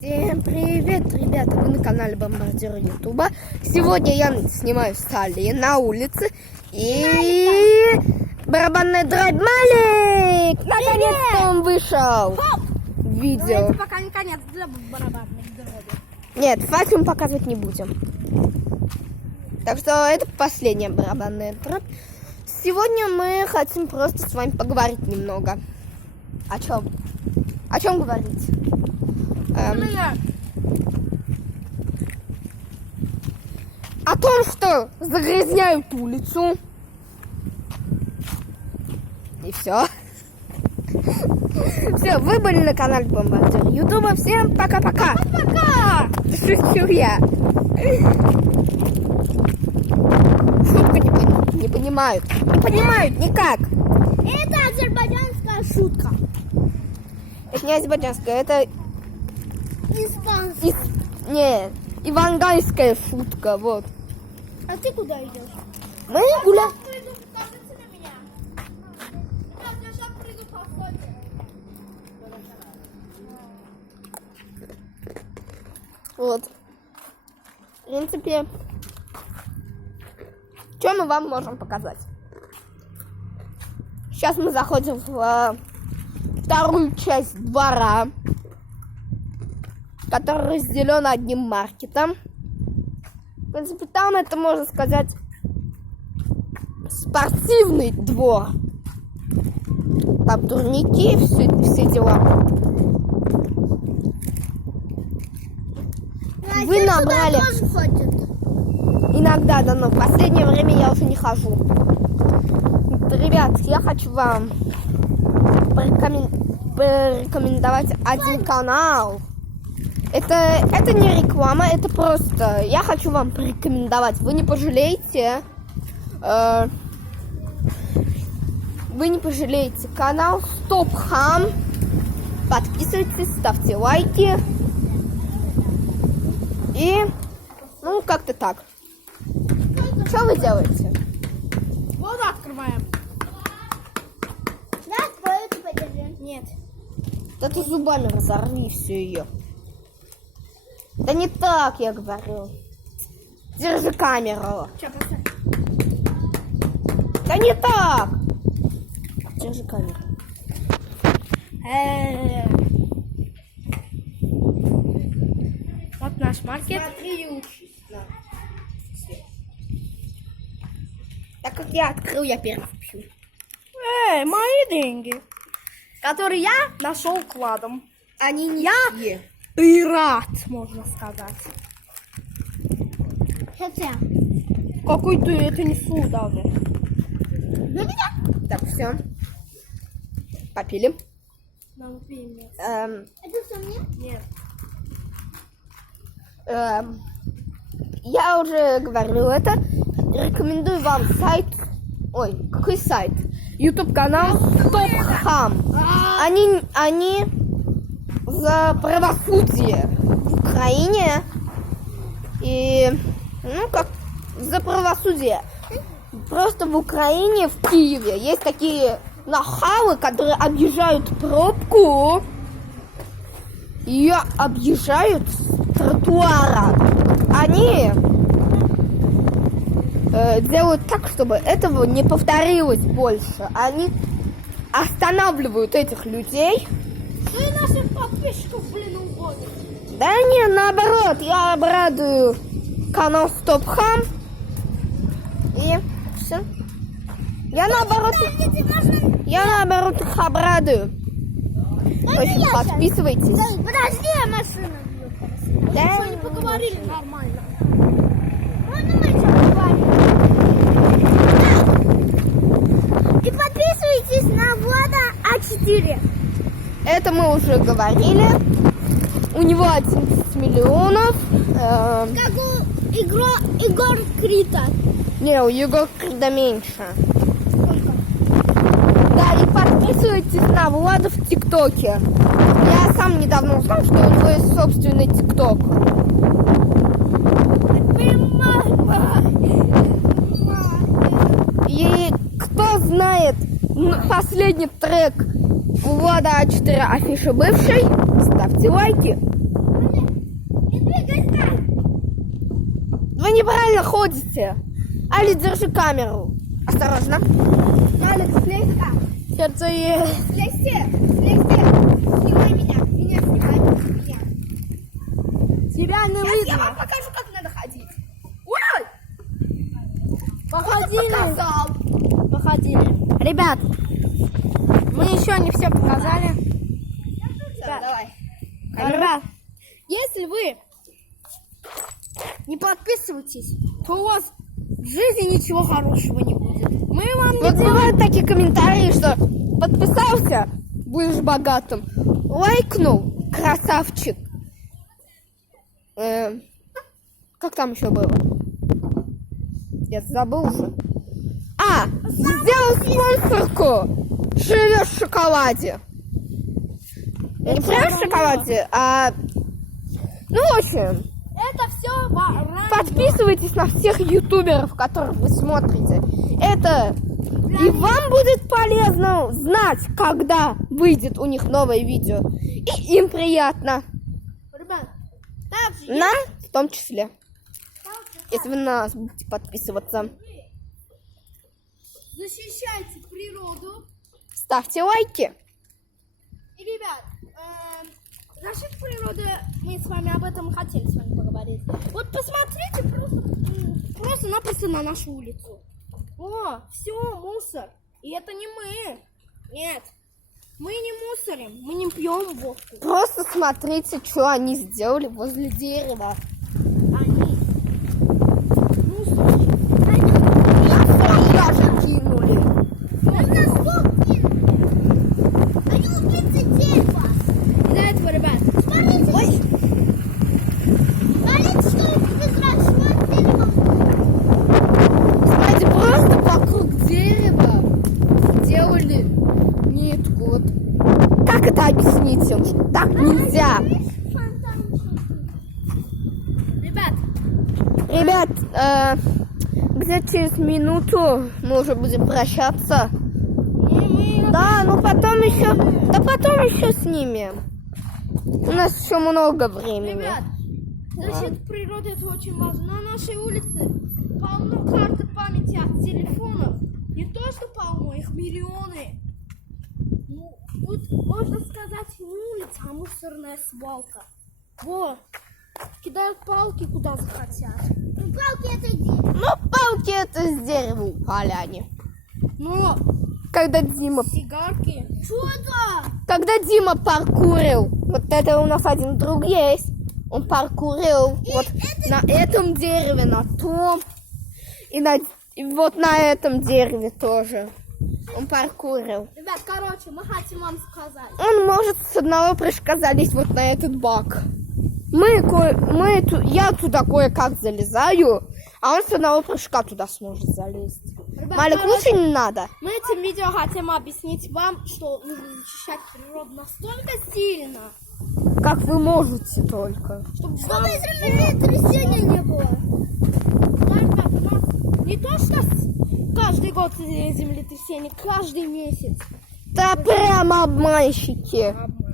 Всем привет, ребята! Вы на канале Бомбардир Ютуба. Сегодня я снимаю с Али на улице. И барабанная дробь Малик! Наконец-то он вышел! Видео. Это пока не конец для барабанной дроби. Нет, факел показывать не будем. Так что это последняя барабанная дробь. Сегодня мы хотим просто с вами поговорить немного. О чем? О чем говорить? О том, что загрязняют улицу. И все. Все, вы были на канале Бомбардир Ютуба. Всем пока-пока. Пока! Шучу я. Шутку не понимают. Не понимают никак. Это азербайджанская шутка. Это не азербайджанская, это Испанская. не, ивангайская шутка, вот. А ты куда идешь? Мы гуляем. Приду, покажите на меня. Я сейчас приду по фото. Вот. В принципе, что мы вам можем показать? Сейчас мы заходим в вторую часть двора, который разделен одним маркетом. В принципе, там это, можно сказать, спортивный двор. Там турники, все дела. Вы набрали... Тоже ходит. Иногда, да, но в последнее время я уже не хожу. Ребят, я хочу вам порекомендовать один канал. Это не реклама, это просто я хочу вам порекомендовать. Вы не пожалеете. Вы не пожалеете. Канал Стопхам. Подписывайтесь, ставьте лайки. И, ну, как-то так. Что вы делаете? Вот открываем. Да, твою ты подержи. Нет. Да ты зубами разорви всю ее. Да не так, я говорю. Держи камеру. Сейчас, поставь. Да не так. Держи камеру. Вот наш маркет. Смотри и учись. Так как я открыл, я первый пью. Мои деньги, которые я нашел кладом. Они не все. Пират, можно сказать. Хотя. Какой ты это несу даже. Так, все. Попили. Это все мне? Нет. Я уже говорил это. Рекомендую вам сайт. Ой, какой сайт? YouTube канал Стопхам. Они за правосудие в Украине. И, ну, как за правосудие. Просто в Украине, в Киеве есть такие нахалы, которые объезжают пробку. Ее объезжают с тротуара. Они делают так, чтобы этого не повторилось больше. Они останавливают этих людей. Ну и наших подписчиков, уводят. Да не, наоборот, я обрадую канал Стопхам. И все. Я наоборот их обрадую. В общем, подписывайтесь. Да, подожди, я машину бью. Да. Мы не поговорили нормально. Можно мы еще поговорим? Да. И подписывайтесь на Влада А4. Это мы уже говорили. У него 11 миллионов. Как у Егор Крита. Не, у Егора Крида меньше. Сколько? Да, и подписывайтесь на Влада в ТикТоке. Я сам недавно узнал, что у него есть собственный ТикТок. И кто знает последний трек у Влада А4 афиши бывшей, ставьте лайки. неправильно ходите. Али, держи камеру. Осторожно. Алекс, слезь. Сердце есть. Слезьте. Снимай меня. Меня снимай. Меня. Тебя не Сейчас я видно. вам покажу, как надо ходить. Ой! Походили. Показал. Походили. Ребят, мы еще не все показали. Всё, давай. Ребят, если вы не подписываетесь, то у вас в жизни ничего хорошего не будет. Мы вам не Вот делаем. бывают такие комментарии, что подписался, будешь богатым. Лайкнул, красавчик. Как там еще было? Я забыл уже. Сделал спонсорку. Живешь в шоколаде. Не прям в шоколаде, а... Ну, в общем, Это все подписывайтесь на всех ютуберов, которых вы смотрите. Это и вам будет полезно знать, когда выйдет у них новое видео. И им приятно. Ребят, также Нам в том числе. Если вы на нас будете подписываться. защищайте природу. Ставьте лайки. И, ребят, насчет природы, мы с вами об этом хотели с вами поговорить. Вот посмотрите, просто написано на нашу улицу. О, все, мусор. И это не мы. Нет, мы не мусорим, мы не пьем водку. Просто смотрите, что они сделали возле дерева. Они мусорят. Даже кинули. Они убийцы дерева. Из-за этого, ребят, Смотрите. ой, Смотрите, что безразлично дерево. Смотрите, просто вокруг дерева делали нитку. Вот. Как это объяснить им? Что так нельзя. ребят, Ребят, где-то через минуту мы уже будем прощаться. Да, ну потом еще снимем. У нас еще много времени. ребят, защита природы это очень важно. На нашей улице полно карты памяти от телефонов. Не то, что полно, их миллионы. Ну, тут можно сказать не улица, а мусорная свалка. Вот. Кидают палки куда захотят. Ну, палки это дерево. Ну, палки это с дерева упали они. Но Когда Дима сигарки. Когда Дима паркурил, вот это у нас один друг есть, он паркурил вот на этом дереве, на том, и вот на этом дереве тоже. Он паркурил. Ребят, короче, мы хотим вам сказать. Он может с одного прыжка залезть вот на этот бак. Я туда кое-как залезаю, а он с одного прыжка туда сможет залезть. Ребят, Малик, короче, лучше не надо. мы этим видео хотим объяснить вам, что нужно защищать природу настолько сильно, Как вы можете только. чтобы Чтобы землетрясения не было. не то, что каждый год землетрясение, каждый месяц. Да прямо обманщики. Обман.